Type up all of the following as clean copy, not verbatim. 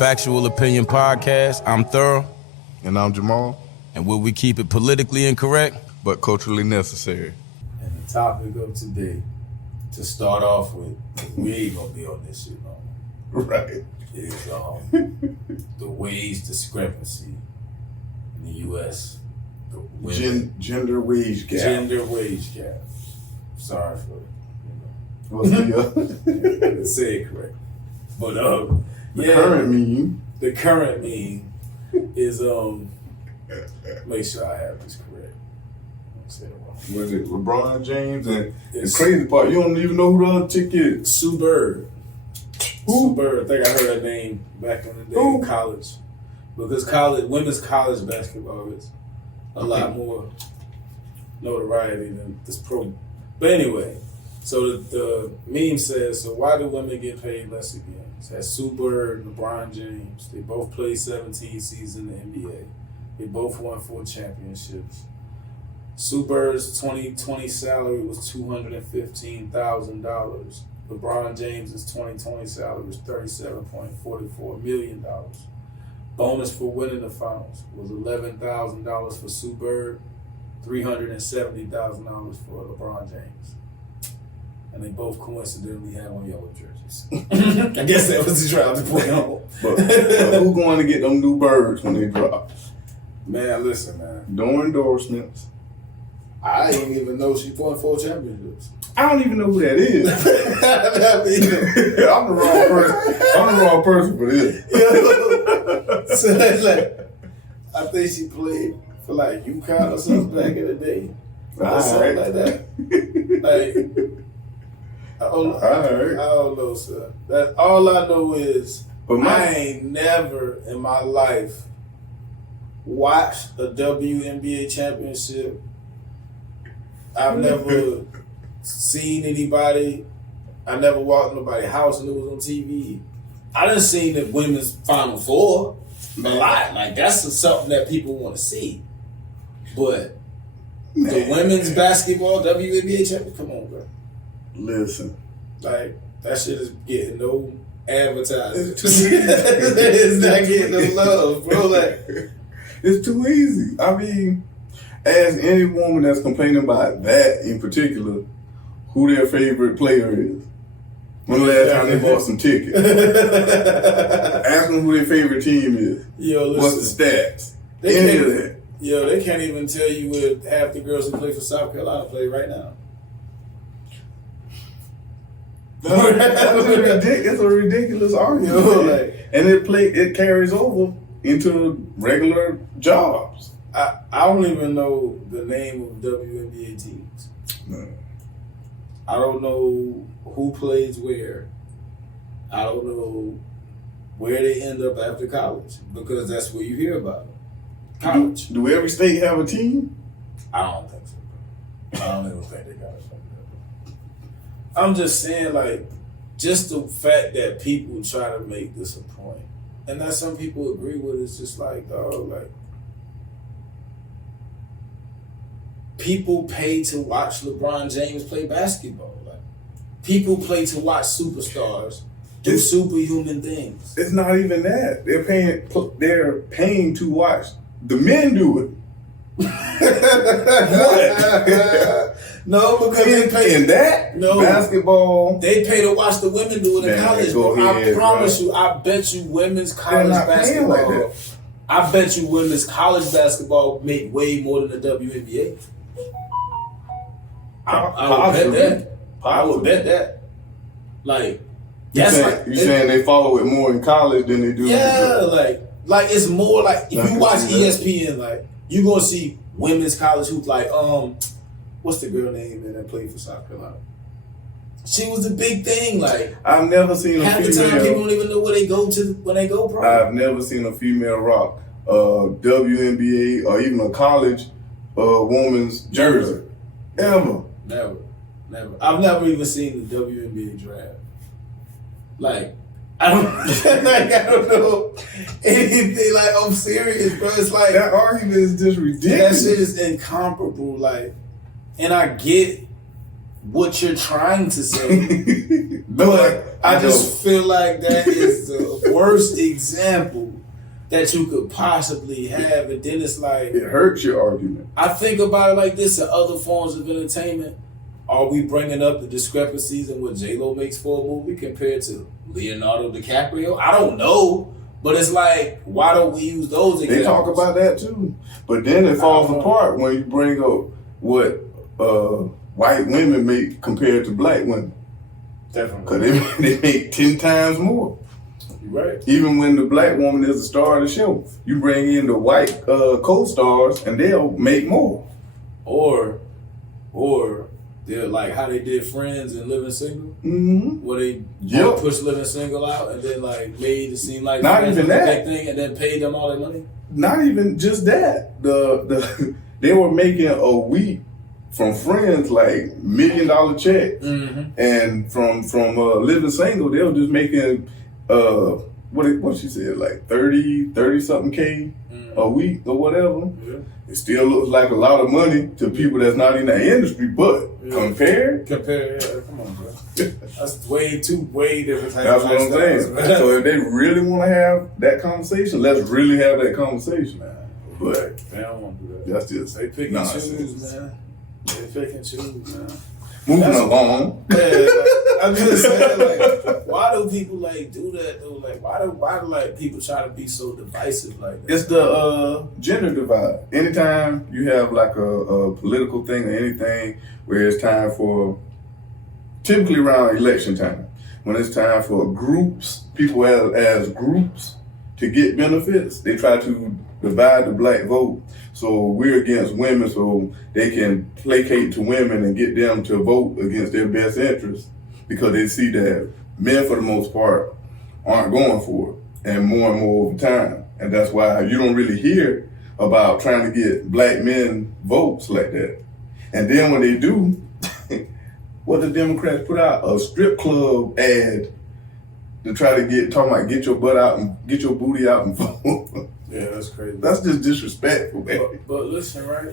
Factual Opinion Podcast. I'm Thorough. And I'm Jamal. And will we keep it politically incorrect, but culturally necessary? And the topic of today, to start off with, we ain't gonna be on this shit long. Right. Is the wage discrepancy in the U.S. Gender wage gap. Gender wage gap. Sorry for say it correct. But the current meme. The current meme is make sure I have this correct. Was it LeBron James? And the crazy part, you don't even know who the other chick is. Sue Bird. Sue Bird. I think I heard that name back in the day in college. Because women's college basketball is a lot more notoriety than this pro. But anyway, so the meme says, so why do women get paid less again? It says Sue Bird and LeBron James. They both played 17 seasons in the NBA. They both won 4 championships. Sue Bird's 2020 salary was $215,000. LeBron James's 2020 salary was $37.44 million. Bonus for winning the finals was $11,000 for Sue Bird, $370,000 for LeBron James. And they both coincidentally had on yellow jerseys. I guess that was the drive to point home. But who going to get them new birds when they drop? Man, listen, man. No endorsements. I didn't even know she won 4 championships. I don't even know who that is. I'm the wrong person. I'm the wrong person for this. So I think she played for UConn or something back in the day. Or something like that. I don't know, sir. That all I know is I ain't never in my life watched a WNBA championship. I've never seen anybody. I never walked in nobody's house and it was on TV. I done seen the women's Final Four a lot. That's something that people want to see. But the women's basketball WNBA champion, come on, bro. Listen. That shit is getting no advertising. It's not getting no love, bro. It's too easy. I mean, ask any woman that's complaining about that in particular, who their favorite player is. When the last time they bought some tickets? Ask them who their favorite team is. What's the stats? They can't even tell you where half the girls who play for South Carolina play right now. It's a ridiculous argument. And it carries over into regular jobs. I don't even know the name of WNBA teams. No. I don't know who plays where. I don't know where they end up after college because that's where you hear about them. College. Do every state have a team? I don't think so. I don't even think they got it like that. I'm just saying, just the fact that people try to make this a point, and that some people agree with, it's just people pay to watch LeBron James play basketball. People pay to watch superstars do superhuman things. It's not even that. They're paying to watch the men do it. What? No, because they pay in that basketball. They pay to watch the women do it in college. I promise you, I bet you women's college basketball. I bet you women's college basketball make way more than the WNBA. I would bet that. I would bet that. You saying they follow it more in college than they do? Yeah, it's more if you watch ESPN, you gonna see women's college hoops. What's the girl name that played for South Carolina? She was a big thing. I've never seen a female. Half the time, people don't even know where they go to when they go pro. I've never seen a female rock WNBA or even a college woman's jersey. Ever. Never. I've never even seen the WNBA draft. I don't know anything. I'm serious, bro. It's that argument is just ridiculous. That shit is incomparable. And I get what you're trying to say. But I just feel like that is the worst example that you could possibly have. And then it's like, it hurts your argument. I think about it like this in other forms of entertainment. Are we bringing up the discrepancies in what J-Lo makes for a movie compared to Leonardo DiCaprio? I don't know. But it's like, why don't we use those examples? They talk about that too. But then it falls apart when you bring up what white women make compared to black women. Definitely. Because they make 10 times more. You're right. Even when the black woman is the star of the show, you bring in the white co-stars and they'll make more. Or they're like how they did Friends and Living Single, where they pushed Living Single out and then like made it seem like not Friends even was a that big thing and then paid them all their money. Not even just that. They were making a week from Friends like $1 million checks, and from Living Single they were just making what she said, like 30 something K a week or whatever. Yeah. It still looks like a lot of money to people that's not in that industry, but compared, yeah, come on, bro. That's way different. That's what I'm saying. So if they really want to have that conversation, let's really have that conversation. But they don't want to do that. That's just they pick and choose, man. They pick and choose, man. Moving along. Yeah, I'm just saying, like, why do people like do that though? Like, why do like people try to be so divisive like that? It's the gender divide. Anytime you have like a political thing or anything where it's time for, typically around election time, when it's time for groups, people as groups to get benefits, they try to divide the black vote. So we're against women so they can placate to women and get them to vote against their best interests, because they see that men, for the most part, aren't going for it, and more over time. And that's why you don't really hear about trying to get black men votes like that. And then when they do, what the Democrats put out? A strip club ad to try to get your butt out and get your booty out and vote. Yeah, that's crazy. That's just disrespectful, man. But listen, right?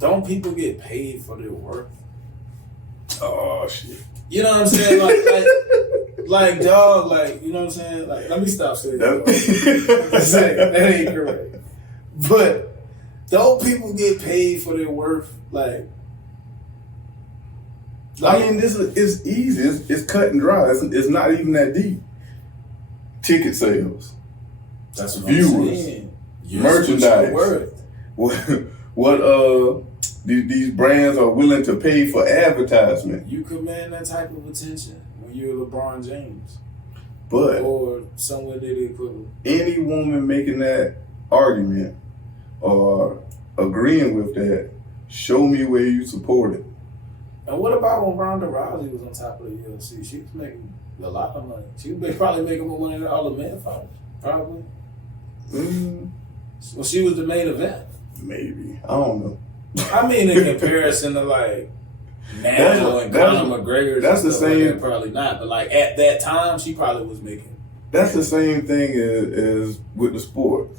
Don't people get paid for their work? Oh shit. You know what I'm saying? Like dog, like, you know what I'm saying? Like, let me stop saying that. That ain't correct. But don't people get paid for their work? Like I mean, it's easy. It's cut and dry. It's not even that deep. Ticket sales. That's what viewers, I'm saying. merchandise. What these brands are willing to pay for advertisement. You command that type of attention when you're LeBron James, but or somewhere near the equivalent. Any woman making that argument or agreeing with that, show me where you support it. And what about when Ronda Rousey was on top of the UFC? She was making a lot of money. She was probably making more money than all the men fighters. Probably. Well, she was the main event. Maybe. I don't know. I mean, in comparison to like now and Conor McGregor, that's the same. Like, probably not, but like at that time, she probably was making. That's the same thing as with the sport.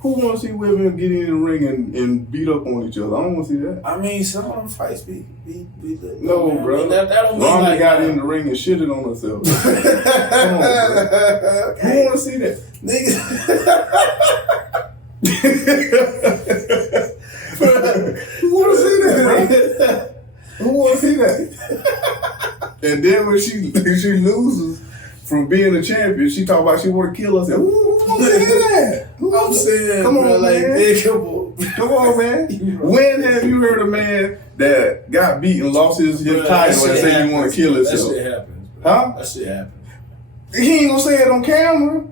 Who wants to see women get in the ring and beat up on each other? I don't want to see that. I mean, some of them fights be lit. No, bro. I mean, that don't mean Ronda like got in the ring and shitted on herself. Come on, bro. Okay. Who want to see that? Niggas. Who want to see that, bro? Who want to see that? And then when she loses from being a champion, she talk about she want to kill herself. Who want to see that? I'm saying, come on, like, man. Come on, man. When have you heard a man that got beat and lost his title and say he want to kill himself? That shit happens, bro. Huh? That shit happens. He ain't gonna say it on camera.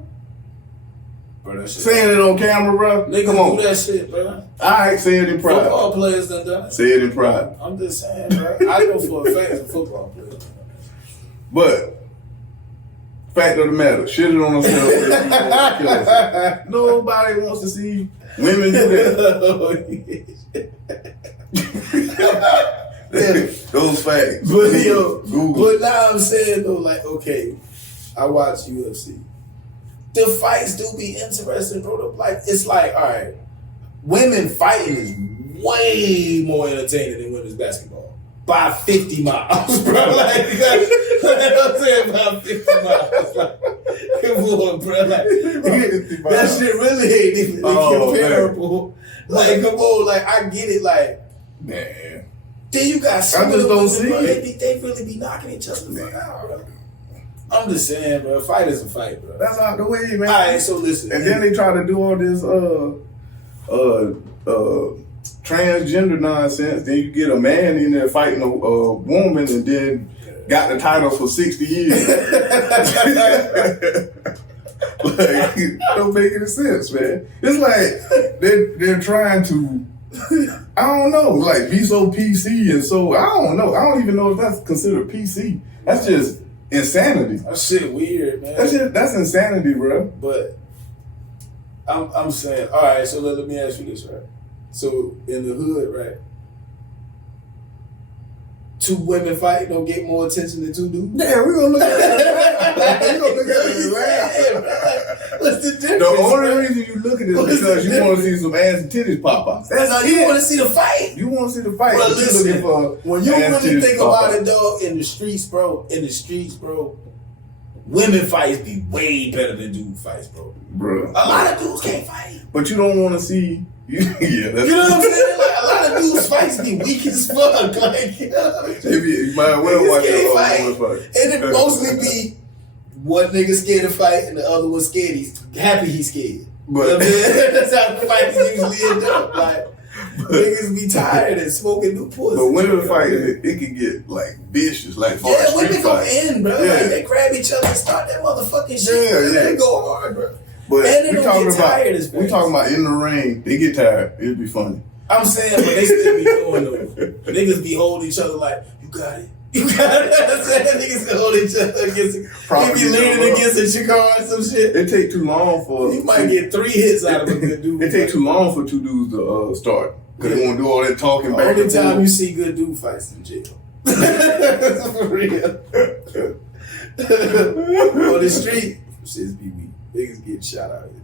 Bro, that shit saying it on camera, bro. Niggas come on. do that shit, bro. All right, say it in pride. Football players done it. Say it in pride. I'm just saying, bro. I know for a fact that football players. But fact of the matter, shit it on themselves. Nobody wants to see women do that. Those facts. But now I'm saying though, like, okay, I watch UFC. The fights do be interesting, bro. Like, it's like, all right, women fighting is way more entertaining than women's basketball. by 50 miles, bro. Like, I'm saying about 50 miles. Like, come on, bro. Like, that shit really ain't even comparable. Man. Like, come on, like, I get it, like, man. Then you got some I just don't see bro, it. they really be knocking each other the fuck out, bro. I'm just saying, bro, a fight is a fight, bro. That's out the way, man. All right, so listen. And then they try to do all this transgender nonsense. Then you get a man in there fighting a woman and then got the title for 60 years. Like, it don't make any sense, man. It's like they're trying to, I don't know, like be so PC and so, I don't know. I don't even know if that's considered PC. That's just insanity. That shit weird, man. That's insanity, bro. But I'm saying, all right, so let me ask you this, right? So in the hood, right? 2 women fight don't get more attention than 2 dudes? Yeah, we're gonna look at that. We're gonna look at it. What's the difference? The only reason you look at it is because you want to see some ass and titties pop out. That's how you want to see the fight. You want to see the fight. Bro, listen, when you really think about it, dog, in the streets, bro, women fights be way better than dude fights, bro. Bro. A lot of dudes can't fight. But you don't want to see. Yeah, that's you know what I'm saying? Like, a lot of dudes fights be weak as fuck. Like, you might well watch it. And it mostly be one nigga scared to fight and the other one scared. He's happy he's scared. But you know what I mean? That's how the fights usually end up. Like, niggas be tired and smoking new pussy. But women fight, it can get like vicious, like yeah, women go in, bro. Yeah. Like, they grab each other and start that motherfucking shit. Yeah. They go hard, bro. But and we talking about in the rain. They get tired. It'd be funny. I'm saying, but they still be doing those. Niggas be holding each other like, you got it. You got it. I'm saying niggas can hold each other against. You be leaning against a car or some shit. It take too long for. You might get 3 hits out of a good dude. It take too long for 2 dudes to start because they want to do all that talking back. Only time you see good dude fights in jail. For real. On the street, shit's be weak. Niggas get shot out here.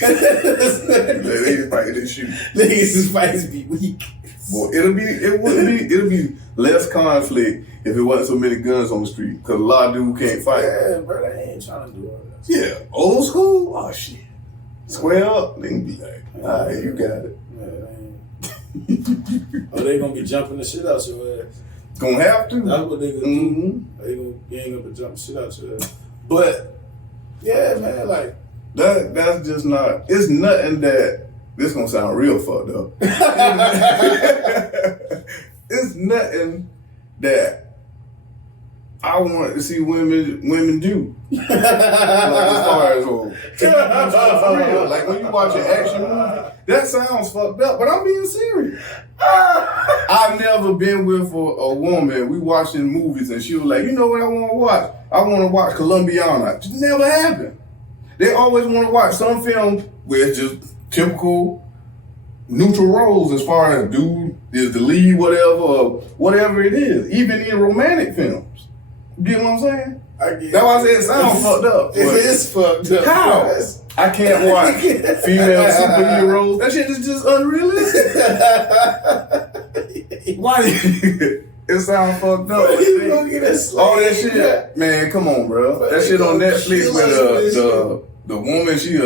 Niggas fight and shoot. Niggas' fights be weak. Boy, it'll be less conflict if it wasn't so many guns on the street. Cause a lot of dudes can't fight. Yeah, bro, they ain't trying to do all that. Yeah, old school. Oh shit. Square up. They can be like, all right, you got it. Oh, they gonna be jumping the shit out your ass. Gonna have to. That's what they gonna do. They ain't gonna jump the shit out your ass. But yeah, man, like that's just not. It's nothing that. This gonna sound real fucked up. It's nothing that I want to see women do. Like as far as for real. Like when you watch an action movie, that sounds fucked up, but I'm being serious. I've never been with a woman. We watching movies and she was like, you know what I want to watch? I want to watch Colombiana. It just never happened. They always want to watch some film where it's just typical neutral roles as far as dude is the lead, whatever it is. Even in romantic films. You get what I'm saying? I get that's why I said it sounds fucked up. It is fucked up. How? Guys. I can't watch female superheroes. That shit is just unrealistic. Why? It sounds fucked up. All that shit, man. Come on, bro. That shit on Netflix with the woman. She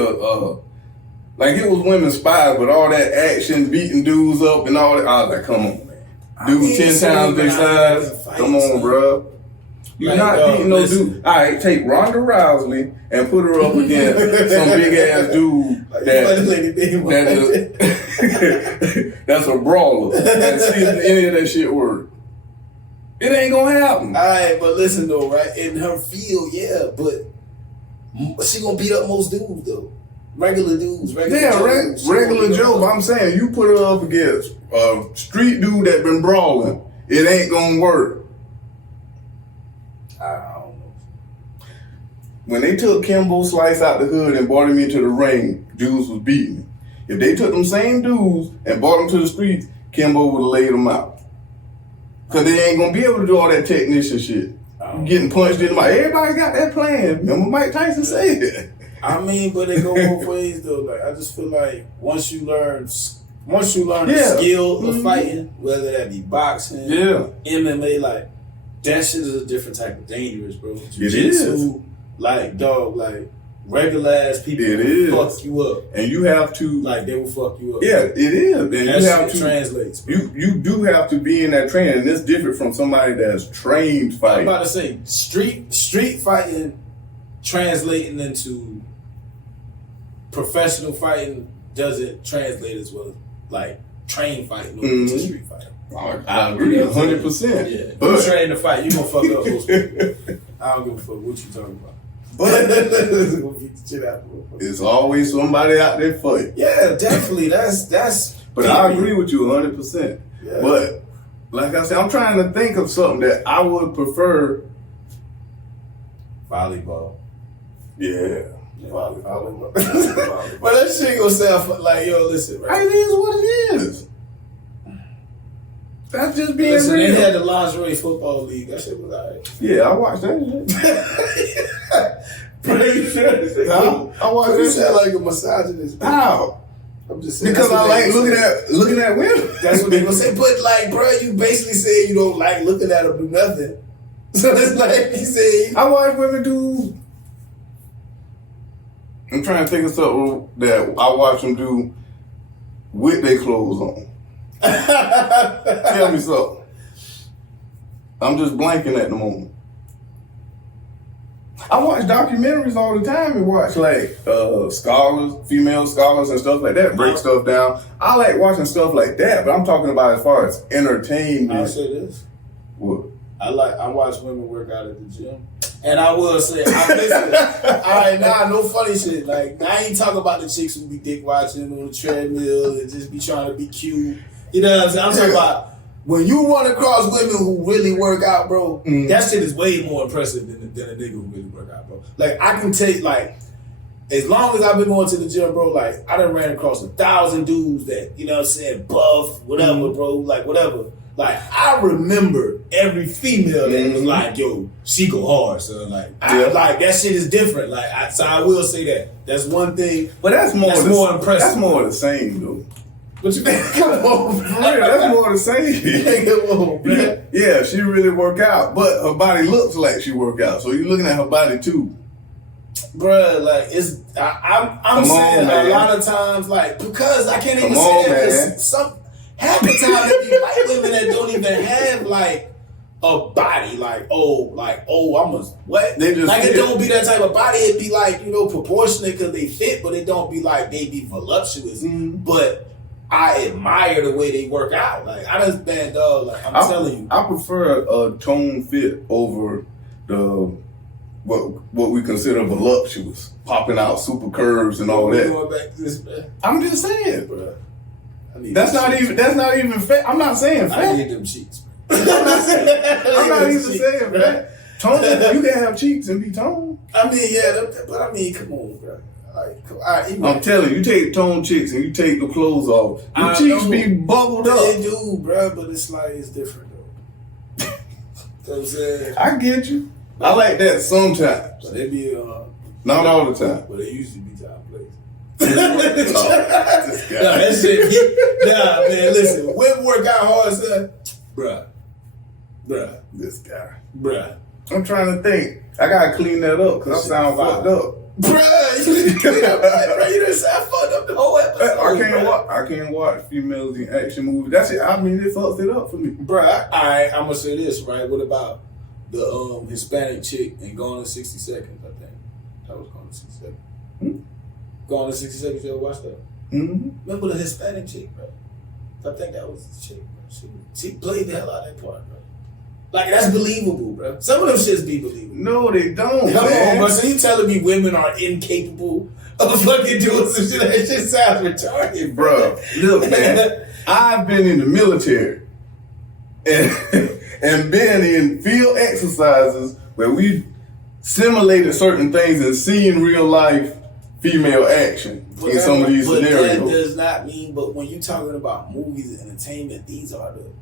like it was women spies, but all that action, beating dudes up and all that. I was like, come on, man. Dude, 10 times their size. Come on, bro. You're not beating no dude. All right, take Ronda Rousey and put her up against some big ass dude that's a brawler. And see if any of that shit work. It ain't gonna happen. All right, but listen though, right? In her field, yeah, but she gonna beat up most dudes though. Regular dudes, regular Joe. But I'm saying you put her up against a street dude that been brawling, it ain't gonna work. I don't know. When they took Kimbo Slice out the hood and brought him into the ring, dudes was beating him. If they took them same dudes and brought them to the streets, Kimbo would have laid them out. Cause they ain't gonna be able to do all that technician shit. Getting punched in the mouth. Everybody got that plan. Remember Mike Tyson said that. I mean, but they go both ways though. Like I just feel like once you learn once you learn the skill of fighting, whether that be boxing, MMA, like that shit is a different type of dangerous, bro. Jiu-jitsu, like dog, like regular ass people will fuck you up, and you have to they will fuck you up. Yeah, it is. And that you have to translates. You do have to be in that training, and it's different from somebody that's trained fighting. I'm about to say street fighting translating into professional fighting doesn't translate as well as like train fighting to street fighting. I agree 100%. Yeah, but you train to fight, you gonna fuck up most people. I don't give a fuck what you talking about. But it's always somebody out there for you. Yeah, definitely. That's. But I agree with you 100%. Yeah. But like I said, I'm trying to think of something that I would prefer. Volleyball. Yeah. Volleyball. But that shit gonna sound like, yo, listen, right? It is what it is. That's just being real. They had the lingerie football league. That shit was alright. Yeah, I watched that shit. I watched that shit. Like a misogynist. How? I'm just saying. Because I like looking at women. That's what they gonna say. But like, bro, you basically say you don't like looking at them do nothing. So it's like you say I watch women do. I'm trying to think of something that I watch them do with their clothes on. Tell me something. I'm just blanking at the moment. I watch documentaries all the time and watch like scholars, female scholars and stuff like that, break stuff down. I like watching stuff like that, but I'm talking about as far as entertainment. I'll say this. What? I watch women work out at the gym. And I will say, alright, no funny shit. Like, I ain't talking about the chicks who be dick watching on the treadmill and just be trying to be cute. You know what I'm saying? I'm talking about when you run across women who really work out, bro, that shit is way more impressive than a nigga who really work out, bro. Like, I can take, like, as long as I've been going to the gym, bro, like, I done ran across 1,000 dudes that, you know what I'm saying, buff, whatever, bro, like, whatever. Like, I remember every female that was like, yo, she go hard, son. Like, like that shit is different. Like, so I will say that. That's one thing. But that's more impressive. That's more the same, though. What you mean? Come on, bro. That's more the same. Come on, bro. Yeah, she really work out, but her body looks like she work out. So you're looking at her body, too. Bruh, like, it's, I'm saying a lot of times, like, because I can't even say it. Half the time there be white women that don't even have like a body, like I'm a what? They just like fit. It don't be that type of body. It be like, you know, proportionate because they fit, but it don't be like they be voluptuous. But I admire the way they work out. Like I just been dog. Like I'm telling you, I prefer a tone fit over the what we consider voluptuous, popping out super curves and all that. Going back to this, man. I'm just saying, bro. That's not even fat. I'm not saying fat. I need them cheeks. I'm not even saying fat. Tone, you can have cheeks and be toned. I mean, yeah, but I mean, come on, bro. Like, I'm telling you, you take toned chicks and you take the clothes off, your cheeks be bubbled up. They do, bro, but it's like it's different though. You know what I'm saying? I get you. I like that sometimes. But they be not all the time. But they usually be top places. This guy. That shit. Man, listen. Women work out hard, son. Bruh. This guy. Bruh. I'm trying to think. I gotta clean that up because I sound fucked up. Bruh, you done sound fucked up the whole episode. I can't watch females in action movies. That's it. I mean, it fucks it up for me. Bruh, alright, I'm gonna say this, right? What about the Hispanic chick in Gone in 60 Seconds, I think. That was Gone in 60 Seconds. Gone in 60 Seconds, you ever watched that? Remember the Hispanic chick, bro? I think that was the chick, bro. She played the hell out of that part, bro. Like, that's believable, bro. Some of them shits be believable. No, they don't, Come man. on, bro. So you telling me women are incapable of fucking doing some shit? That shit sounds retarded, bro. Look, man. I've been in the military and been in field exercises where we simulated certain things and seen real life female action in some of these scenarios. That does not mean, but when you're talking about movies and entertainment, these are the,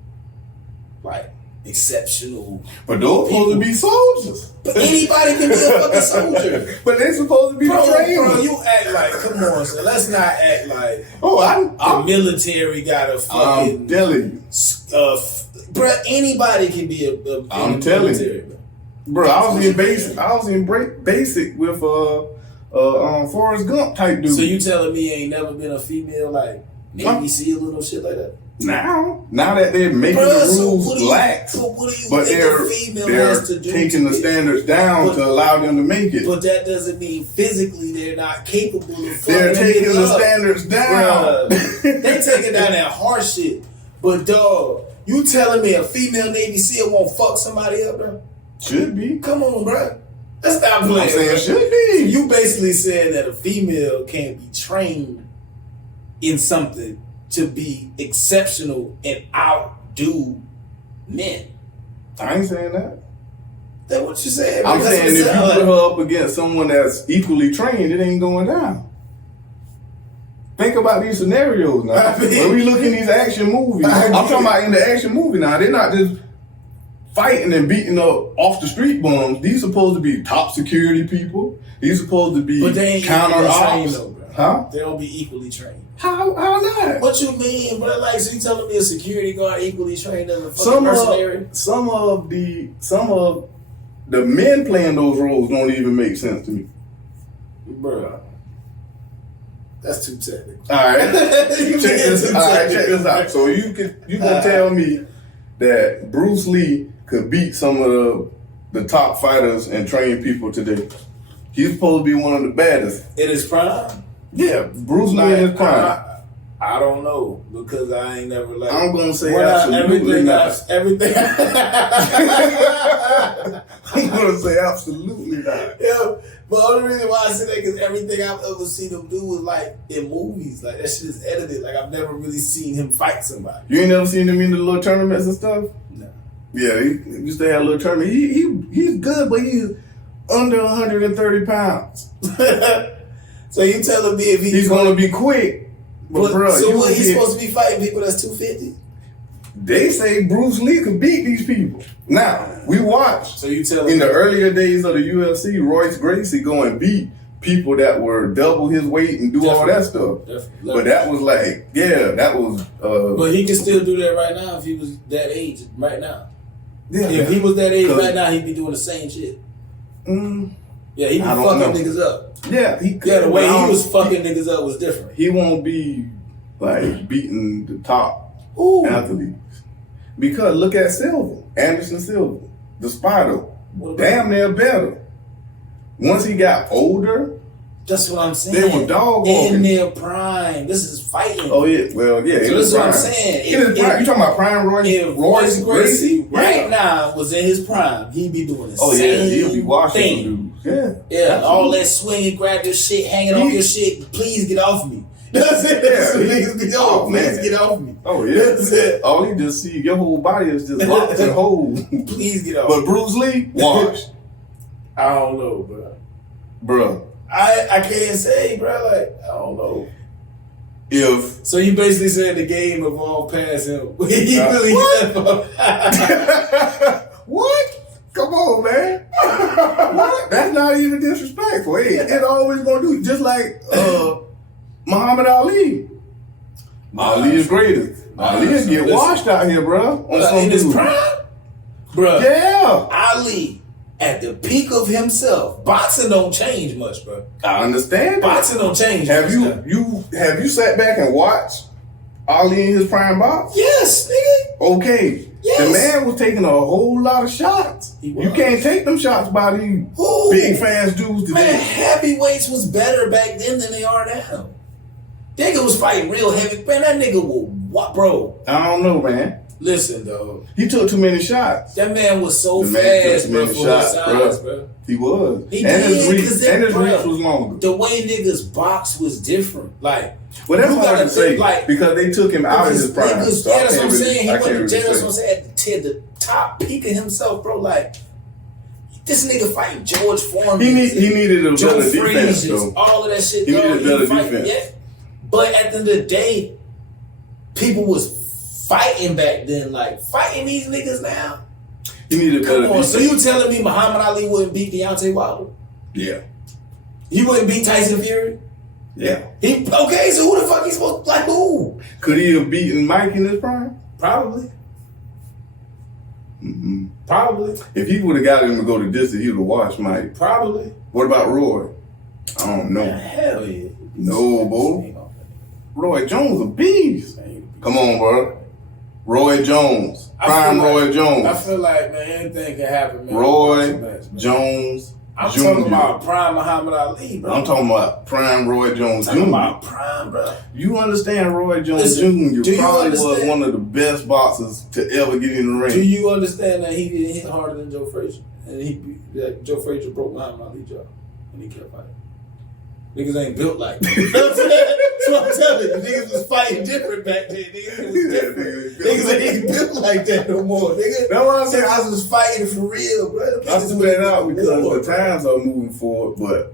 like, exceptional. But those supposed to be soldiers. But anybody can be a fucking soldier. But they supposed to be trained. Bro, you act like, come on, so let's not act like the military got a fucking. I'm telling you. Bro, anybody can be a I'm telling military, you. Bro, I was in basic with Forrest Gump type dude. So you telling me ain't never been a female like Navy SEAL or no shit like that? Now that they're making the rules lax, but they're taking the standards down to allow them to make it. But that doesn't mean physically they're not capable of. They're taking the standards down. They taking down that harsh shit. But dog, you telling me a female Navy SEAL won't fuck somebody up, bro? Should be. Come on, bro. Let's stop playing. I'm saying should be. You basically saying that a female can't be trained in something to be exceptional and outdo men. I ain't saying that. That's what you said. I'm saying if you put her up against someone that's equally trained, it ain't going down. Think about these scenarios now. When we look in these action movies, I'm talking about in the action movie now. They're not just fighting and beating up off the street bums. These supposed to be top security people. These supposed to be counter ops. Huh? They don't be equally trained. How not? What you mean, bro? Like, so you telling me a security guard equally trained as a fucking mercenary? Some of the men playing those roles don't even make sense to me. Bro. That's too technical. All right. Check this out. So you gonna tell me that Bruce Lee could beat some of the top fighters and train people today? He's supposed to be one of the baddest. In his prime? Yeah, Bruce Lee in his prime. I don't know because I ain't never like. I'm gonna say absolutely not. Everything. I'm gonna say absolutely not. Yeah, but the only reason why I say that because everything I've ever seen him do was like in movies. Like that shit is edited. Like I've never really seen him fight somebody. You ain't never seen him in the little tournaments and stuff? No. Yeah, he used to have a little tournament. He's good, but he's under 130 pounds. So you telling me if he's gonna be quick? But bro, so what, he's supposed to be fighting people that's 250? They say Bruce Lee could beat these people. Now, we watched so you telling in the earlier days of the UFC, Royce Gracie go and beat people that were double his weight and do all that stuff. But that was like, that was but he can still do that right now if he was that age right now. Yeah, if he was that age right now, he'd be doing the same shit. Yeah, he be fucking niggas up. Yeah, he could. Yeah, the way he was fucking niggas up was different. He won't be like beating the top athletes. Because look at Silva, Anderson Silva, the Spider, damn near better. Once he got older, that's what I'm saying. They were dog in their prime. This is fighting. Oh yeah, well yeah. So this is what I'm saying. You talking about prime Royce Gracie right now was in his prime, he'd be doing the same he'll be washing thing. Dudes. Yeah, all that swinging, grab your shit, hanging on your shit. Please get off me. That's it. Niggas be please get off me. Oh yeah, that's it. All you just see, your whole body is just locked and hold. Please get off. But Bruce Lee, washed. I don't know, bro. I can't say, bro. Like I don't know. So you basically said the game evolved past him. He really What? Come on, man. What? That's not even disrespectful. It always gonna do just like Muhammad Ali. Ali is greatest. Ali is get washed out here, bro. In his prime, bro. Yeah, Ali at the peak of himself. Boxing don't change much, bro. I understand. Boxing don't change. Have you sat back and watched Ali in his prime box? Yes, nigga. Okay. Yes. The man was taking a whole lot of shots. You can't take them shots by these big fans dudes today. Man, heavyweights was better back then than they are now. Nigga was fighting real heavy. Man, that nigga will what, bro? I don't know, man. Listen, though. He took too many shots. That man was so fast, bro, for his size, bro. He was. He and did, his reach was longer. The way niggas box was different. Like, well, that's hard to say, because they took him out of his prime. Niggas, yeah, that's what I'm saying. He went to jail. That's what I'm saying. At the top peak of himself, bro. Like, this nigga fighting George Foreman. He needed a better defense, though. All of that shit. He needed better defense. Yeah. But at the end of the day, people was fighting back then. Like, fighting these niggas now, He needed better defense. So you telling me Muhammad Ali wouldn't beat Deontay Wilder? Yeah. He wouldn't beat Tyson Fury? Yeah. Okay, so who the fuck he supposed to, like, who? Could he have beaten Mike in his prime? Probably. Mm-hmm. Probably. If he would have got him to go the distance, he would have watched Mike. Probably. What about Roy? I don't know. Man, hell yeah. No, boy. Roy Jones a beast. Come on, bro. Roy Jones. Prime Roy Jones. I feel like, man, anything can happen, man. Roy Jones I'm Jr. talking about prime Muhammad Ali, bro. I'm talking about prime Roy Jones Jr. I'm talking about prime, bro. You understand Roy Jones Listen, Jr. probably was one of the best boxers to ever get in the ring. Do you understand that he didn't hit harder than Joe Frazier? And that Joe Frazier broke Muhammad Ali's jaw. And he kept fighting. Niggas ain't built like that. That's what I'm telling you. Niggas was fighting different back then. Niggas was different. Niggas ain't built like that no more. Nigga. That's what I'm saying. I was fighting for real, bro. I threw that out because the times are moving forward, but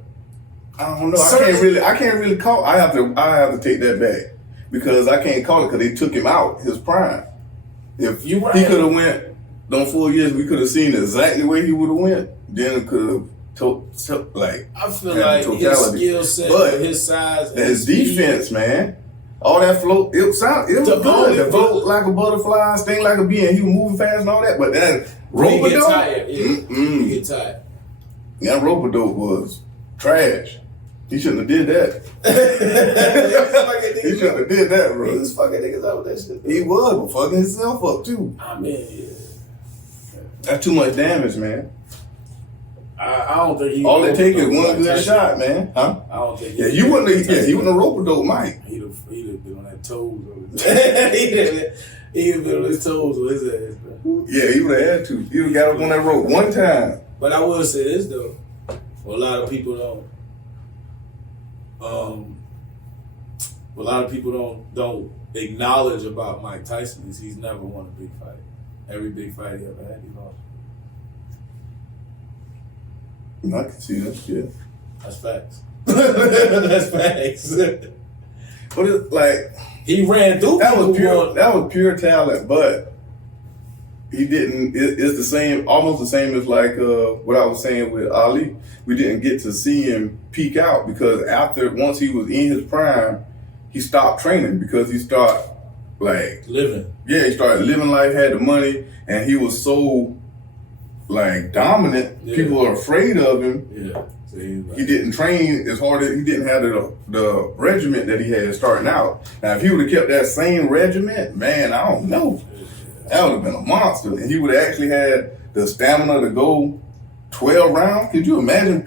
I don't know. I can't really call. I have to take that back because I can't call it because they took him out his prime. If he could have went those 4 years, we could have seen exactly where he would have went. Then it could have. I feel like his skill set, but his size, and his defense, man. All that float, it was good. The float like a butterfly, sting like a bee, and he was moving fast and all that. But that rope-a-dope, he get tired. He get tired. That rope-a-dope was trash. He shouldn't have did that. He shouldn't have did that, bro. He was fucking niggas up with that shit. He was, but fucking himself up too. I mean, yeah. That's too much damage, man. I don't think he. All it takes is one good shot, man. Huh? I don't think. He wouldn't have rope-a-dope Mike. He'd have been on that toes. He'd have been on his toes with his ass, bro. Yeah, he would have had to. He would have got up on that rope one time. But I will say this though, a lot of people don't acknowledge about Mike Tyson is he's never won a big fight. Every big fight he ever had, he lost. I can see that shit. That's facts. That's facts. But it's like he ran through. That was pure talent, but he didn't. It's the same, almost the same as like what I was saying with Ali. We didn't get to see him peak out because once he was in his prime, he stopped training because he started like living. Yeah, he started living life, had the money, and he was so like dominant. Yeah. People are afraid of him. Yeah. He didn't train as hard as he didn't have the regiment that he had starting out. Now, if he would have kept that same regiment, man, I don't know. That would have been a monster. And he would have actually had the stamina to go 12 rounds. Could you imagine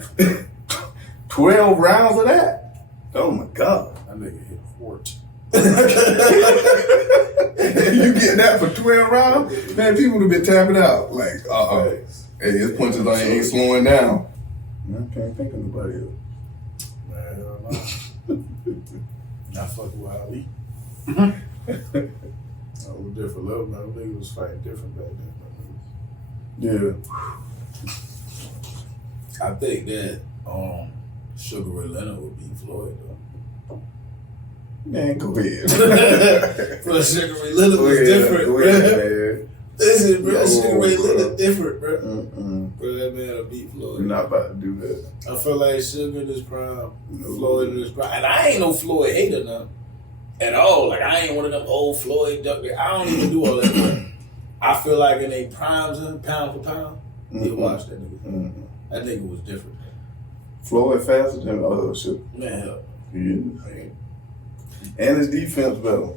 12 rounds of that? Oh my God. That nigga hit Fort. You get that for 12 rounds? Man, people would have been tapping out. Like, hey, his punches ain't slowing down. I can't think of nobody else. Man, I fuck with Ali. I was different level, man. I think it was fighting different back then. Yeah. I think that Sugar Ray Leonard would beat Floyd though. Man, go ahead. Bro, Sugar Ray Leonard was different, go ahead, man. Listen, bro, Sugar Ray Leonard different, bro. Bro, that man will beat Floyd. You're not about to do that. I feel like Sugar in his prime, Floyd in his prime. And I ain't no Floyd hater now. At all. Like, I ain't one of them old Floyd duckers. I don't even do all that. I feel like in they primes, pound for pound, you watch that nigga. That nigga was different. Floyd faster than other shit. Man, hell. Yeah. And his defense better.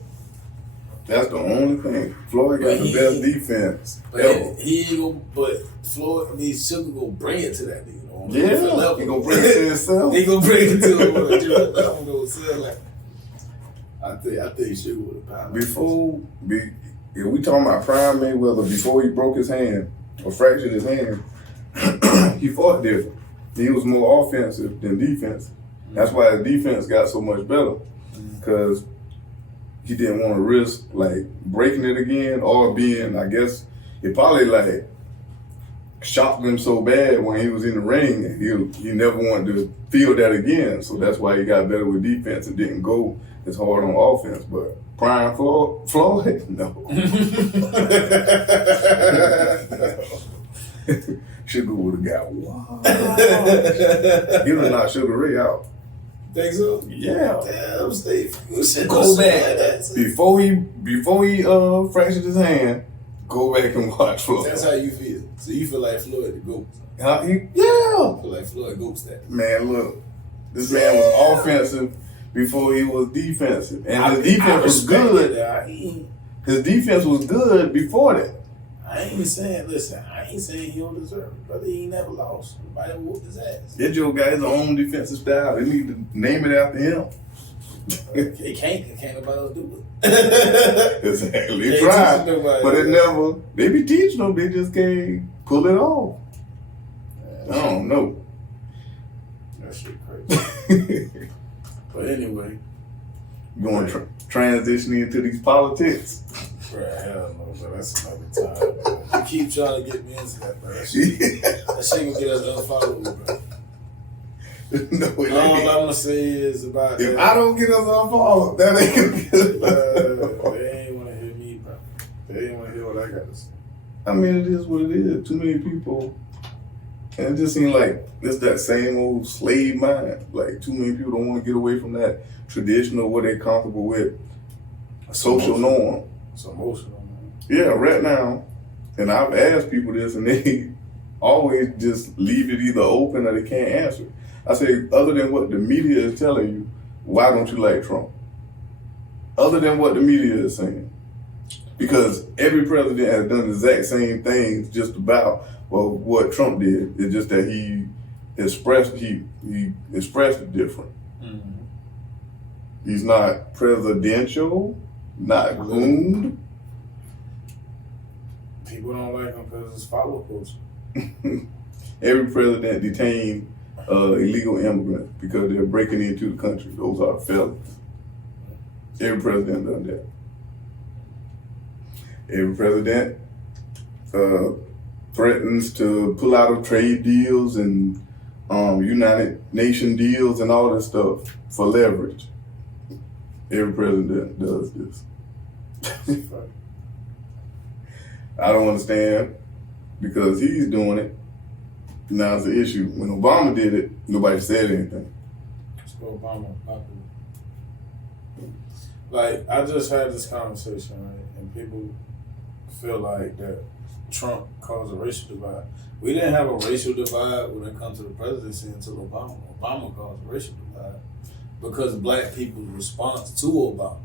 That's the only thing. Floyd got the best defense ever. He ain't gonna, but Floyd, Sugar gonna bring it to that nigga. On yeah, level. He gonna bring it to himself. He gonna bring it to him on a different level. Like, I think Sugar would have pounded. If we talking about Prime Mayweather, before he broke his hand or fractured his hand, he fought different. He was more offensive than defense. That's why his defense got so much better, because he didn't want to risk like breaking it again or being, I guess, it probably like shocked him so bad when he was in the ring, and he never wanted to feel that again. So that's why he got better with defense and didn't go as hard on offense. But Prime Floyd, no. Sugar would have got wild. He would have knocked Sugar Ray out. Think so? Yeah. Damn, Steve. Go back. Before he fractured his hand, go back and watch Floyd. That's how you feel. So you feel like Floyd the GOAT. Yeah. You feel like Floyd GOAT that. Man, look. This man was offensive before he was defensive. And his defense was good. His defense was good before that. I ain't saying he don't deserve it, brother. He ain't never lost. Nobody whooped his ass. That Joe got his own defensive style. They need to name it after him. They can't nobody else do it. Exactly. They tried, but it never, they be teaching them, they just can't pull it off. I don't know. That shit crazy. But anyway. You going to transition into these politics? Bro, hell no, bro. That's another time, bro. You keep trying to get me into that, bro. That shit gonna get us unfollowed, bro. No, all I'm gonna say is about if I don't get us unfollowed, that ain't gonna get us. They ain't wanna hear me, bro. They ain't wanna hear what I got to say. I mean, it is what it is. Too many people, and it just seems like it's that same old slave mind. Like, too many people don't want to get away from that traditional, what they're comfortable with, a social norm. It's emotional, man. Yeah, right now, and I've asked people this, and they always just leave it either open or they can't answer. I say, other than what the media is telling you, why don't you like Trump? Other than what the media is saying. Because every president has done the exact same things just about what Trump did. It's just that he expressed it different. Mm-hmm. He's not presidential, not groomed. People don't like him because it's follow culture. Every president detained illegal immigrants because they're breaking into the country. Those are felons. Every president done that. Every president threatens to pull out of trade deals and United Nation deals and all this stuff for leverage. Every president does this. I don't understand because he's doing it. Now it's an issue. When Obama did it, nobody said anything. So Obama popular. Like, I just had this conversation, right? And people feel like that Trump caused a racial divide. We didn't have a racial divide when it comes to the presidency until Obama. Obama caused a racial divide because black people's response to Obama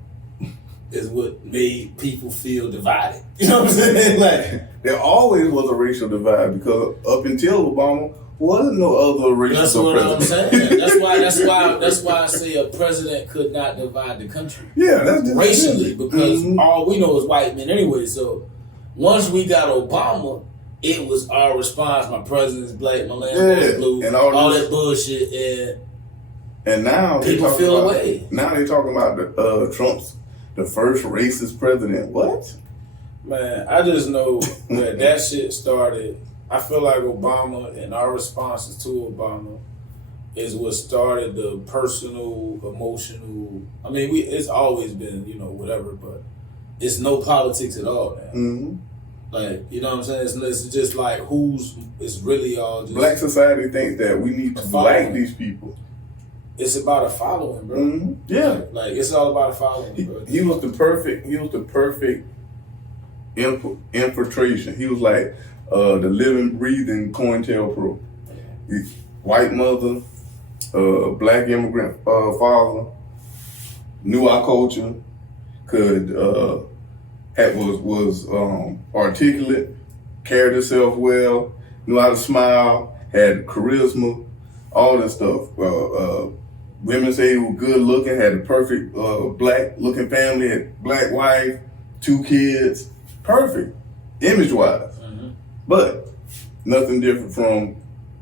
is what made people feel divided. You know what I'm saying? Like, there always was a racial divide because up until Obama, wasn't no other racial president. That's what I'm saying. That's why I say a president could not divide the country. Yeah, that's just racially, because all we know is white men anyway. So once we got Obama, it was our response. My president's black, my land's blue, and all that bullshit. And now people feel away. Now they're talking about Trump's the first racist president. What? Man, I just know when that shit started. I feel like Obama and our responses to Obama is what started the personal, emotional. I mean, it's always been, whatever, but it's no politics at all now. Mm-hmm. Like, you know what I'm saying? It's just like it's really all just. Black society thinks that we need to like these people. It's about a following, bro. Mm-hmm. Yeah. Like it's all about a following, bro. He was the perfect infiltration. He was like the living, breathing COINTELPRO. White mother, black immigrant father, knew our culture, was articulate, carried herself well, knew how to smile, had charisma, all this stuff. Women say he was good looking, had a perfect black looking family, had black wife, 2 kids, perfect, image wise. Mm-hmm. But nothing different from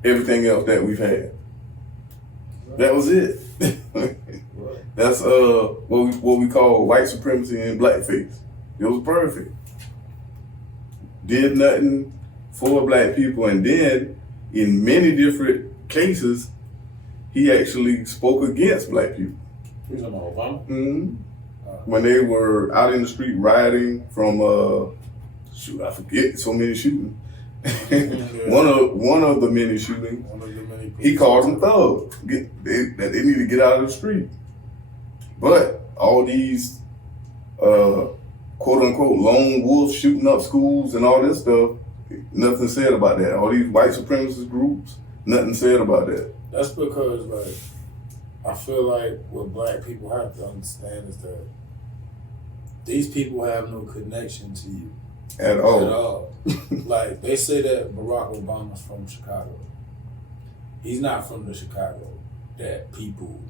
everything else that we've had. That was it. That's what we call white supremacy and blackface. It was perfect. Did nothing for black people, and then in many different cases, he actually spoke against black people. You talking about Obama? Mm-hmm. When they were out in the street rioting from I forget so many shootings. One of the many shootings. He calls them thugs. They need to get out of the street. But all these quote unquote lone wolves shooting up schools and all this stuff, nothing said about that. All these white supremacist groups, nothing said about that. That's because, like, I feel like what black people have to understand is that these people have no connection to you. At all. Like, they say that Barack Obama's from Chicago. He's not from the Chicago that people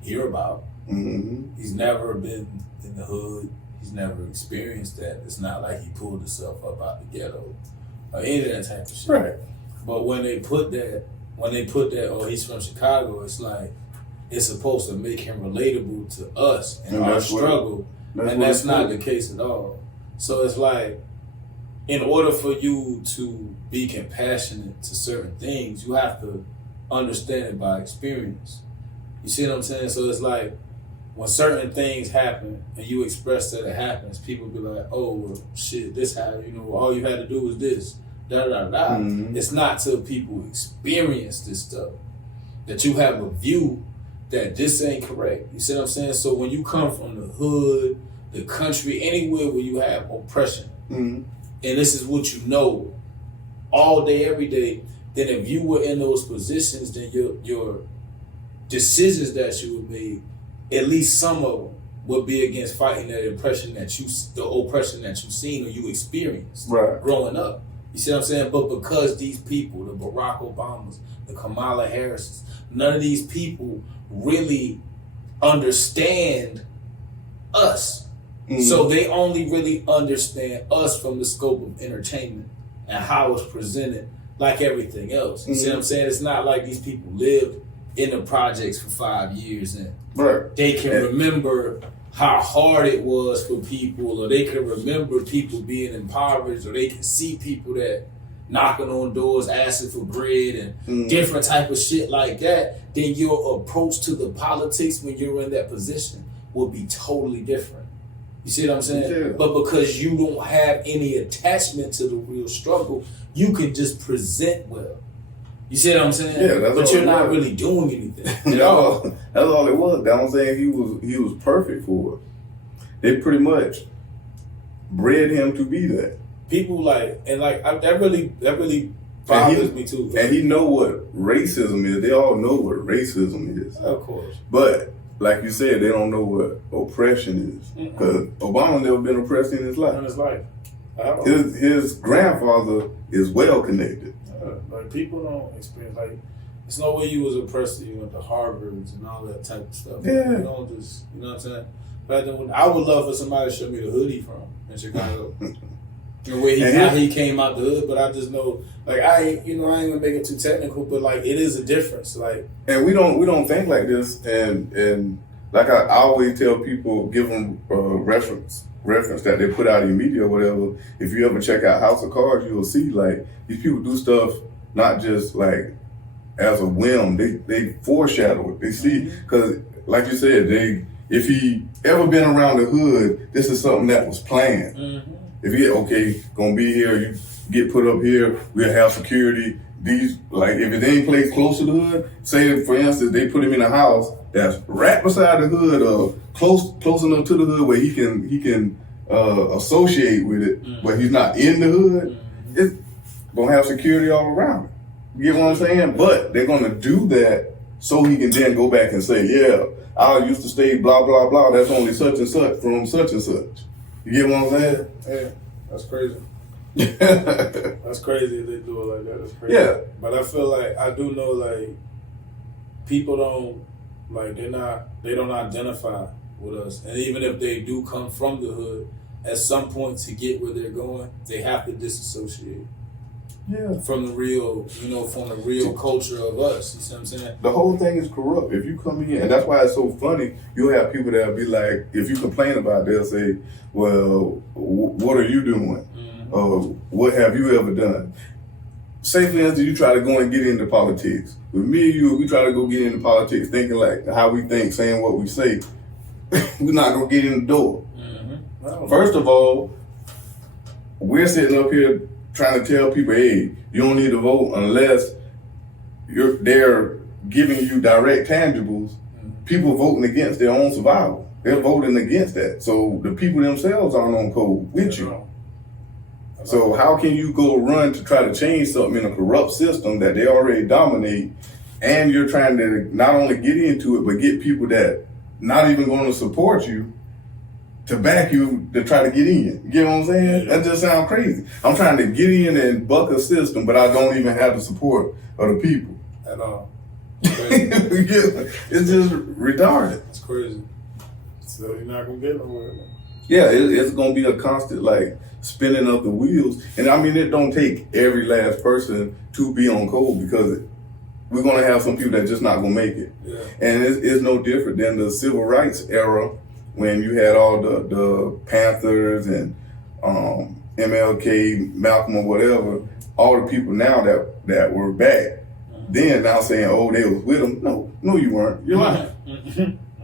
hear about. Mm-hmm. He's never been in the hood. He's never experienced that. It's not like he pulled himself up out the ghetto or any of that type of shit. Right. But when they put that, oh, he's from Chicago, it's like, it's supposed to make him relatable to us and our struggle. And that's not the case at all. So it's like, in order for you to be compassionate to certain things, you have to understand it by experience. You see what I'm saying? So it's like, when certain things happen and you express that it happens, people be like, oh, well, shit, this happened. You know, all you had to do was this. Da da da. Mm-hmm. It's not till people experience this stuff that you have a view that this ain't correct. You see what I'm saying? So when you come from the hood, the country, anywhere where you have oppression, and this is what you know all day, every day, then if you were in those positions, then your decisions that you would make, at least some of them would be against fighting that the oppression that you seen or you experienced growing up. You see what I'm saying? But because these people, the Barack Obamas, the Kamala Harrises, none of these people really understand us. So they only really understand us from the scope of entertainment and how it's presented, like everything else. You see what I'm saying? It's not like these people lived in the projects for 5 years and they can remember how hard it was for people, or they can remember people being impoverished, or they can see people that knocking on doors asking for bread and different type of shit like that. Then your approach to the politics when you're in that position will be totally different. You see what I'm saying? Yeah. But because you don't have any attachment to the real struggle, you can just present well. You see what I'm saying? Yeah, but you're not really doing anything. That's all it was. I'm saying he was perfect for it. They pretty much bred him to be that. People that really bothers me too. And he know what racism is. They all know what racism is. Of course. But like you said, they don't know what oppression is. Because Obama never been oppressed in his life. His grandfather is well connected. Like, people don't experience, like, it's no way you was oppressed. You went to Harvards and all that type of stuff. Yeah. You don't just, you know what I'm saying? But then I would love for somebody to show me the hood he from in Chicago. The way how he came out the hood, but I just know, like, I ain't gonna make it too technical, but like, it is a difference, like. And we don't think like this, and like I always tell people, give them reference that they put out in media or whatever. If you ever check out House of Cards, you'll see like these people do stuff not just like as a whim. They foreshadow it. They see, because like you said, if he ever been around the hood, this is something that was planned. If you gonna be here, you get put up here, we'll have security. These, like, if it ain't placed close to the hood, say for instance they put him in a house that's right beside the hood or close enough to the hood where he can associate with it, but he's not in the hood, it's gonna have security all around it. You get what I'm saying? But they're gonna do that so he can then go back and say, yeah, I used to stay blah blah blah, that's only such and such from such and such. You get what I'm saying? Yeah, that's crazy. That's crazy if they do it like that. That's crazy. Yeah. But I feel like, I do know, like, people don't, like, they don't identify with us. And even if they do come from the hood, at some point to get where they're going, they have to disassociate. Yeah. From the real, from the real culture of us. You see what I'm saying? The whole thing is corrupt. If you come in, and that's why it's so funny, you'll have people that'll be like, if you complain about it, they'll say, well, what are you doing? What have you ever done? Say for instance, you try to go and get into politics. With me and you, we try to go get into politics thinking like how we think, saying what we say. We're not going to get in the door. First of all, we're sitting up here trying to tell people, hey, you don't need to vote unless they're giving you direct tangibles. People voting against their own survival. They're voting against that. So the people themselves aren't on code with you. So how can you go run to try to change something in a corrupt system that they already dominate, and you're trying to not only get into it, but get people that not even going to support you to back you to try to get in. You get what I'm saying? That just sounds crazy. I'm trying to get in and buck a system, but I don't even have the support of the people. At all. It's just retarded. It's crazy. So you're not going to get nowhere. Yeah, it's going to be a constant, like, spinning of the wheels. And I mean, it don't take every last person to be on code, because we're going to have some people that just not going to make it. Yeah. And it's no different than the civil rights era, when you had all the Panthers and MLK, Malcolm or whatever, all the people now that were back, then now saying, oh, they was with them. No, you weren't. You're lying.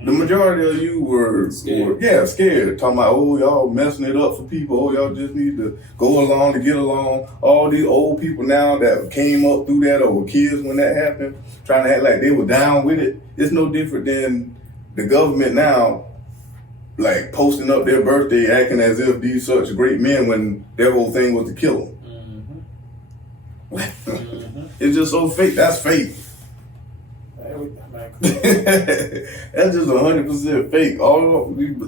The majority of you were scared. Talking about, oh, y'all messing it up for people. Oh, y'all just need to go along to get along. All these old people now that came up through that, or were kids when that happened, trying to act like they were down with it. It's no different than the government now, like, posting up their birthday, acting as if these such great men when their whole thing was to kill them. It's just so fake. That's fake. That's just 100% fake.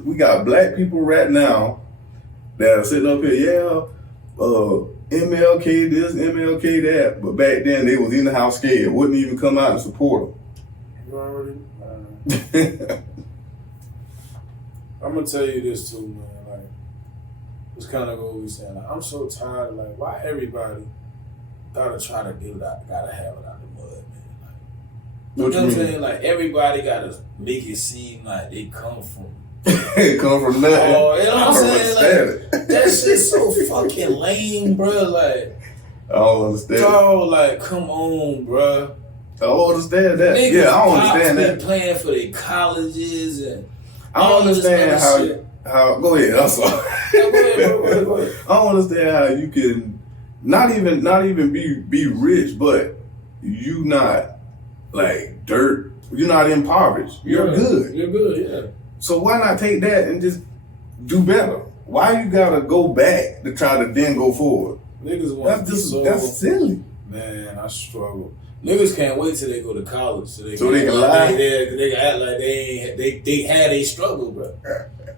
We got black people right now that are sitting up here, MLK this, MLK that, but back then they was in the house scared, wouldn't even come out and support them. You already, I'm gonna tell you this too, man. Like, it's kind of what we saying. Like, I'm so tired of, like, why everybody gotta try to get it out, gotta have it out the mud, man. You know what I'm saying? Like, everybody gotta make it seem like they come from come from nothing. Oh, you know what I'm saying? Like, that shit's so fucking lame, bro. Like, I don't understand. Dog, like, come on, bro. I don't understand that. Niggas, yeah, I don't understand that. Playing for their colleges and I don't understand how. Go ahead. I'm sorry. Go ahead. I don't understand how you can not even be rich, but you not like dirt. You're not impoverished. You're good. You're good. Yeah. So why not take that and just do better? Why you gotta go back to try to then go forward? Niggas want that's silly. Man, I struggle. Niggas can't wait till they go to college so they can lie. They can act like they had a struggle, bro.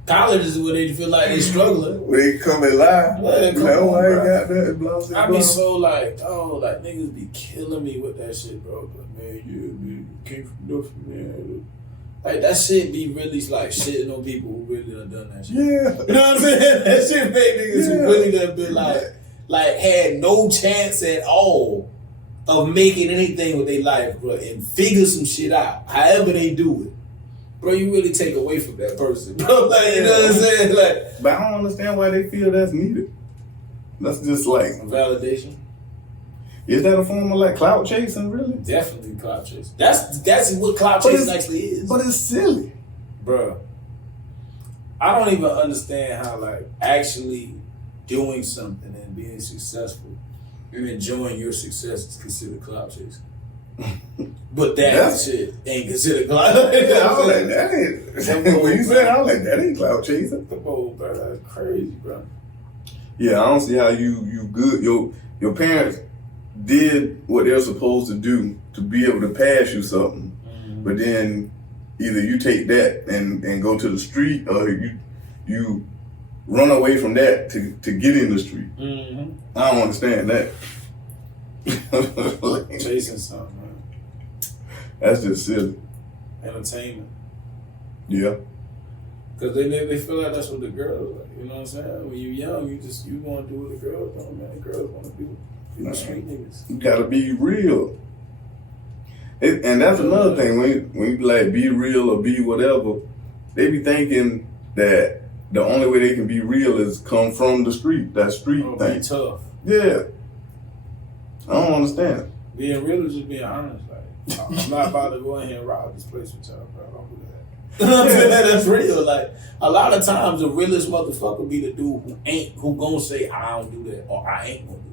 College is where they feel like they struggling. Where they come and lie. Yeah, come on, I ain't got that. Blah, I be so like, like niggas be killing me with that shit, bro. But man, you came from nothing, man. Like, that shit be really like shitting on people who really done that shit. Yeah. You know what I'm saying? That shit make niggas who really done been like had no chance at all of making anything with their life, bro, and figure some shit out. However they do it. Bro, you really take away from that person, bro. Like, you know what I'm saying? Like, but I don't understand why they feel that's needed. That's just like validation. Is that a form of like clout chasing, really? Definitely clout chasing. That's what clout chasing actually is. But it's silly. Bro, I don't even understand how, like, actually doing something and being successful and enjoying your success is considered clout chasing. But that shit ain't considered clout chasing. Yeah, I was like, that ain't. When you said, I was like, that ain't clout chasing. Oh, bro, that's crazy, bro. Yeah, I don't see how you good. Your parents did what they're supposed to do to be able to pass you something, but then either you take that and go to the street, or you run away from that to get in the street. I don't understand that. Chasing something, man. That's just silly. Entertainment. Yeah. Because they feel like that's what the girls like. You know what I'm saying? When you're young, you want to do what the girls do, man. The girls want to do the street niggas. You gotta be real. And that's another thing. When you be like, be real or be whatever, they be thinking that the only way they can be real is come from the street. That street thing. Be tough. Yeah. I don't understand. Being real is just being honest. Like, I'm not about to go in here and rob this place with y'all, bro. Don't do that. You know what I'm saying? That's real. Like, a lot of times the realest motherfucker be the dude who gonna say, I don't do that, or I ain't gonna do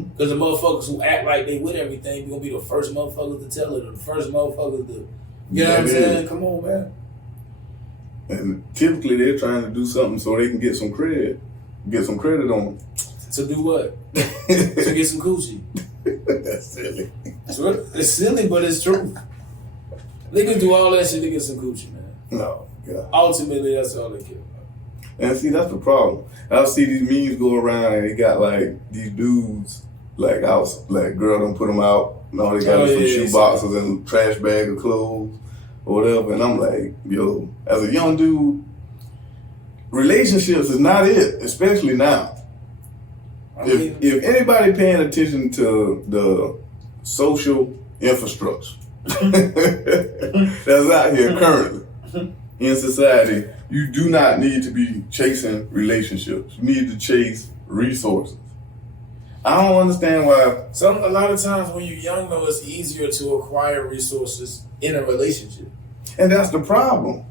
that. Because the motherfuckers who act like they with everything, you gonna be the first motherfuckers to tell it, or the first motherfuckers to, you know what I'm saying? Come on, man. And typically they're trying to do something so they can get some credit on them. To do what? To get some coochie. That's silly. It's silly, but it's true. Niggas do all that shit to get some coochie, man. No, God. Ultimately, that's all they care about. And see, that's the problem. I see these memes go around and they got like these dudes, like girl don't put them out. No, they got some shoe boxes and trash bag of clothes or whatever. And I'm like, yo, as a young dude, relationships is not it, especially now. If anybody paying attention to the social infrastructure that's out here currently in society, you do not need to be chasing relationships. You need to chase resources. I don't understand why. A lot of times when you're young, though, it's easier to acquire resources in a relationship. And that's the problem.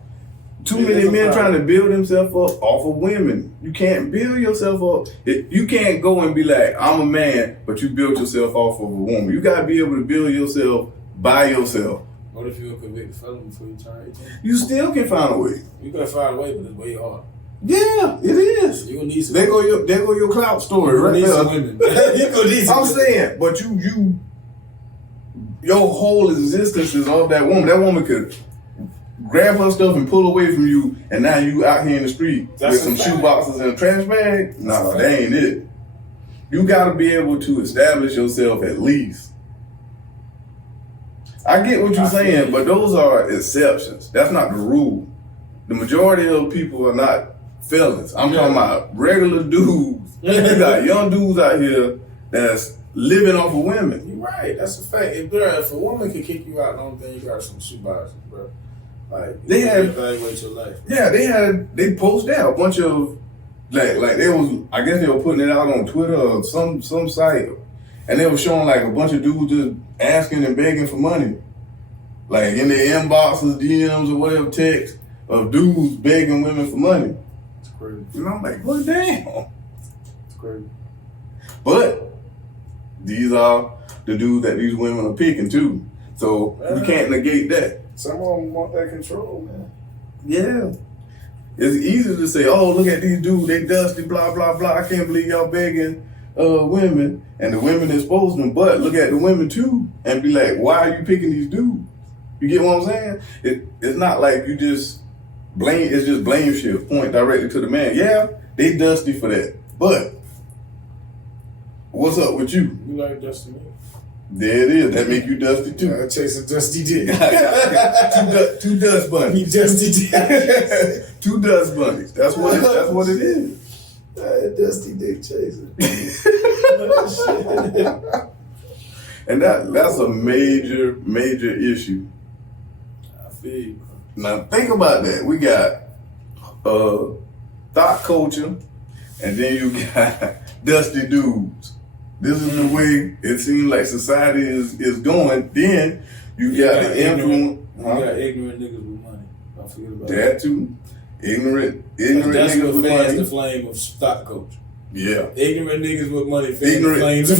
Too many men trying to build themselves up off of women. You can't build yourself up. You can't go and be like, I'm a man, but you built yourself off of a woman. You got to be able to build yourself by yourself. What if you're a convicted felon before you turn 18? You still can find a way. You can find a way, but it's way hard. Yeah, it is. You gonna need some. There go your clout story right there. Some women. You gonna need some I'm saying, but your whole existence is of that woman. That woman could grab her stuff and pull away from you, and now you out here in the street with some shoe boxes and a trash bag. No, that ain't it. You got to be able to establish yourself at least. I get what you're saying, but those are exceptions. That's not the rule. The majority of people are not felons. I'm talking about regular dudes. You got young dudes out here that's living off of women. You're right. That's a fact. If a woman can kick you out, I don't think you got some shoe boxes, bro. Like, they had evaluate your life. Yeah, they posted out a bunch of like they was, I guess they were putting it out on Twitter or some site, and they were showing like a bunch of dudes just asking and begging for money, like in their inboxes, DMs or whatever, text of dudes begging women for money. It's crazy. And I'm like, well, damn. It's crazy. But these are the dudes that these women are picking too, so you can't negate that. Some of them want that control, man. Yeah. It's easy to say, oh, look at these dudes, they dusty, blah, blah, blah. I can't believe y'all begging women. And the women expose them. But look at the women too and be like, why are you picking these dudes? You get what I'm saying? It's not like you just blame, it's just blame shift, point directly to the man. Yeah, they dusty for that. But what's up with you? You like dusty men? There it is. That make you dusty too. I chase a dusty dick. two dust bunnies. You dusty dick. Two dust bunnies. That's what it is. Dusty dick chaser. And that's a major issue. I feel you. Now think about that. We got thought culture, and then you got dusty dudes. This is the way it seems like society is going. Then you got the influence. You got ignorant niggas with money. Don't forget about that too. Ignorant niggas with money. That's the flame of stock culture. Yeah. Ignorant niggas with money. Flames of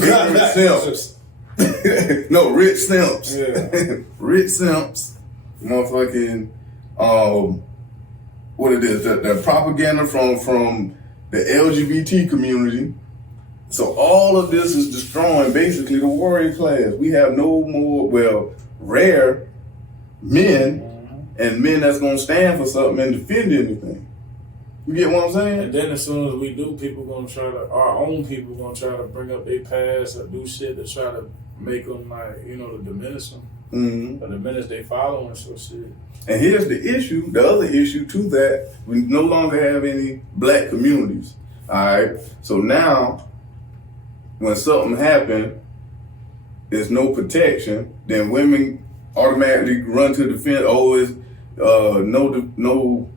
simps. No, rich simps. Yeah. Rich simps. Motherfucking what it is, the propaganda from the LGBT community. So all of this is destroying basically the warrior class. We have no more, rare men and men that's gonna stand for something and defend anything. You get what I'm saying? And then as soon as we do, our own people gonna try to bring up their past or do shit to try to make them to diminish them. Mm-hmm. But the minute they following so shit. And here's the other issue to that, we no longer have any black communities. All right, so now when something happens, there's no protection, then women automatically run to defend, it's no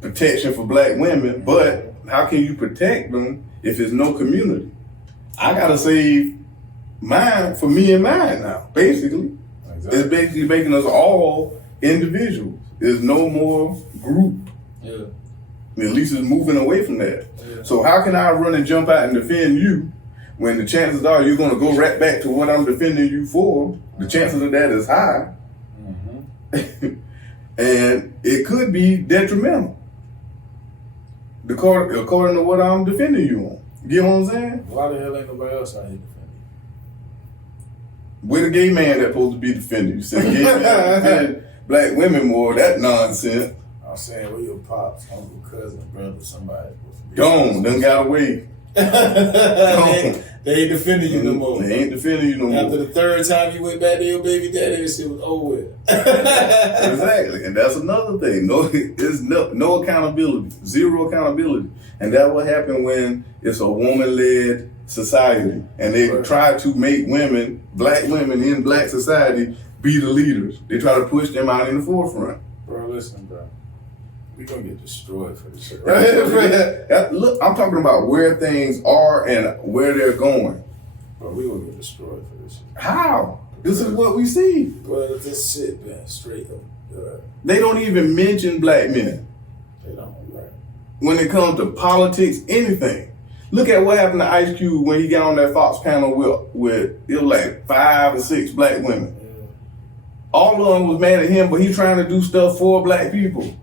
protection for black women. But how can you protect them if there's no community? I gotta save mine for me and mine now, basically. Exactly. It's basically making us all individuals. There's no more group. Yeah. At least it's moving away from that. Yeah. So how can I run and jump out and defend you when the chances are you're going to go right back to what I'm defending you for? The chances of that is high. Mm-hmm. And it could be detrimental. According to what I'm defending you on. You know what I'm saying? Why the hell ain't nobody else out here defending you? We're the gay man that's supposed to be defending you. Say gay man defend black women more, that nonsense. I'm saying, where your pops, uncle, cousin, brother, somebody supposed to be. Gone, done got away. They ain't defending you no more. They ain't defending you no more. After the third time you went back to your baby daddy, this shit was over with. Exactly, and that's another thing. There's no accountability, zero accountability, and that what happened when it's a woman-led society, and they try to make women, black women in black society, be the leaders. They try to push them out in the forefront. Bro, listen, bro. We gonna get destroyed for this shit, right? Look, I'm talking about where things are and where they're going. Bro, we gonna get destroyed for this shit. How? This is what we see. Well, this shit been straight up. They don't even mention black men. They don't, right? When it comes to politics, anything. Look at what happened to Ice Cube when he got on that Fox panel with it was like 5 or 6 black women. Yeah. All of them was mad at him, but he trying to do stuff for black people.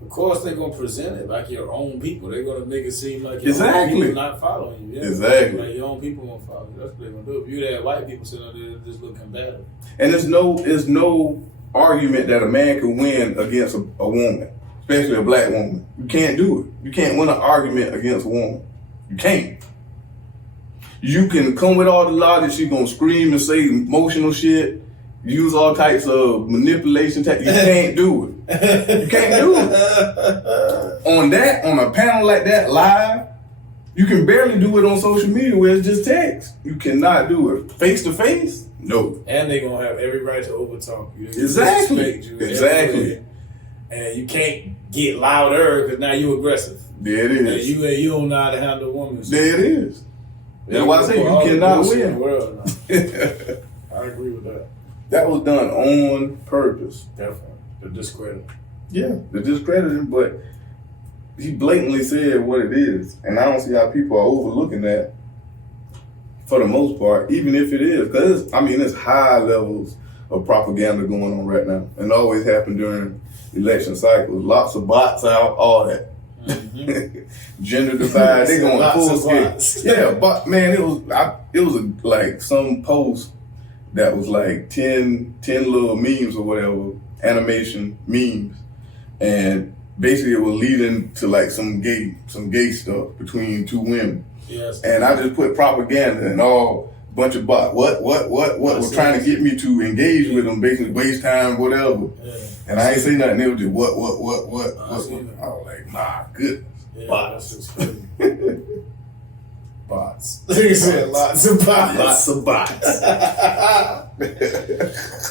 Of course, they're gonna present it like your own people. They're gonna make it seem like your own people not following you. Yeah. Exactly. Like your own people won't follow you. That's what they're gonna do. If you had white people sitting there just looking combative. And there's no argument that a man can win against a woman, especially a black woman. You can't do it. You can't win an argument against a woman. You can't. You can come with all the logic. She's gonna scream and say emotional shit. Use all types of manipulation. You can't do it. You can't do it. On a panel like that, live, you can barely do it on social media where it's just text. You cannot do it. Face to face? No. And they're going to have every right to overtalk you. Exactly. Exactly. And you can't get louder because now you aggressive. There it is. And you don't know how to handle a woman. There it is. That's why I say you cannot win. In the world now. I agree with that. That was done on purpose. Definitely. The discredit. Yeah, the discrediting, but he blatantly said what it is. And I don't see how people are overlooking that for the most part, even if it is. Because, it's high levels of propaganda going on right now. And always happen during election cycles. Lots of bots out, all that. Mm-hmm. Gender divide, they going full scale. Yeah, but man, it was like some post that was like 10 little memes or whatever, animation memes, and basically it was leading to like some gay stuff between 2 women. Yes. And I just put propaganda and all bunch of bots. What was trying to get me to engage with them, basically waste time, whatever. Yeah. And I ain't say nothing. They was just what. I was like, nah, goodness. Yeah, bots. Bots. They said lots of bots. Lots of bots.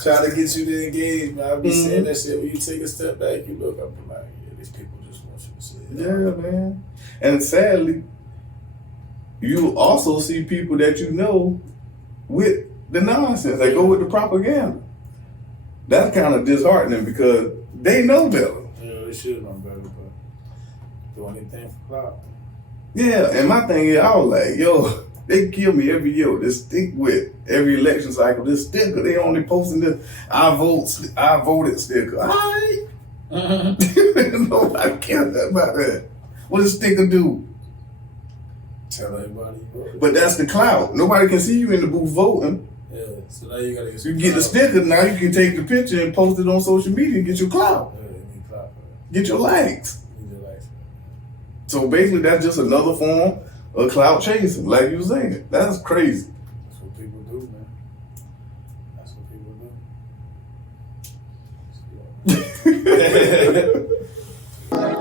Trying to get you to engage, man. I be saying that shit. When you take a step back, you look up and like, yeah, these people just want you to say it. Yeah, man. And sadly, you also see people that you know with the nonsense. They go with the propaganda. That's kind of disheartening because they know better. Yeah, they should know better, but do anything for clout. Yeah, and my thing is, I was like, yo, they kill me every year. This stick with every election cycle. This sticker, they only posting this I voted sticker. All right. Nobody cares about that. What does sticker do? Tell everybody you voted. But that's the clout. Nobody can see you in the booth voting. Yeah, so now you gotta get you get the sticker, now you can take the picture and post it on social media and get your clout. Yeah, you need clout. Get your likes. So basically, that's just another form of clout chasing, like you were saying. That's crazy. That's what people do, man. That's what people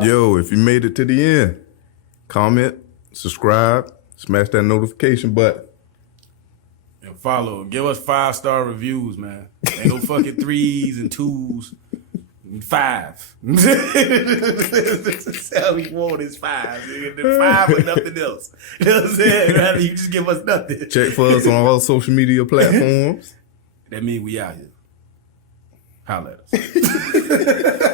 do. Yo, if you made it to the end, comment, subscribe, smash that notification button. And follow. Give us 5-star reviews, man. Ain't no fucking 3s and 2s. 5. That's all we want is 5. The 5 or nothing else. You know what I'm saying? Rather you just give us nothing. Check for us on all social media platforms. That means we out here. Holla at us.